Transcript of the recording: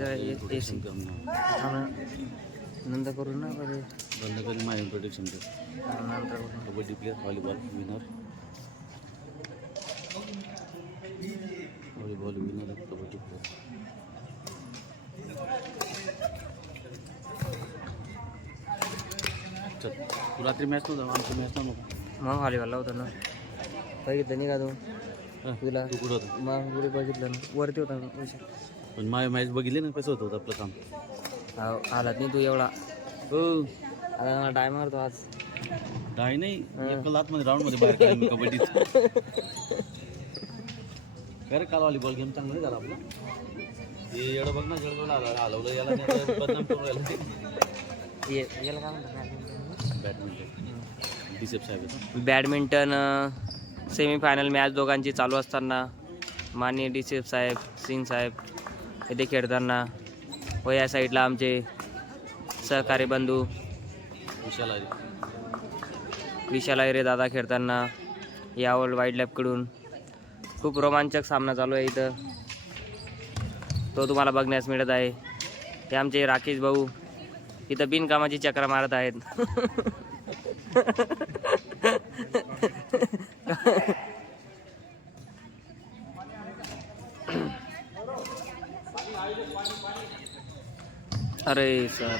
protection नंतर करू ना बरे बंद करी माय प्रोटेक्शन नंतर kabaddi player volleyball winner kabaddi player चल तू रात्री मॅच नव्हता आमची मॅच नव्हता मग व्हॉलीबॉलला होतं ना बघितलं नाही का तू तुला तू कुठं होता मग पुढे बघितलं ना वरती होता पण माझी मॅच बघितली ना कसं होतं आपलं काम आलात नाही तू एवढा हो आता मला टाइम मारतो आज डाय नाही एका लातमध्ये राऊंडमध्ये बाहेर काढली मी कबड्डीत खरं काल व्हॉलीबॉल गेम चांगला नाही झाला आपला हे एवढं बघ ना जळगावला हलवलं याला बदनाम करून राहिलं याला काय म्हणतात बॅडमिंटन डिसेप साहेब बॅडमिंटन सेमीफायनल मॅच दोघांची चालू असताना माननीय डिसेप साहेब सिंग साहेब येथे खेळताना व या साईडला आमचे सहकारी बंधू विशाल आयरे दादा खेळताना या वर्ल्ड वाईल्ड लाईफकडून खूप रोमांचक सामना चालू आहे इथं तो तुम्हाला बघण्यास मिळत आहे ते आमचे राकेश भाऊ इथं बिनकामाची चक्र मारत आहेत अरे सर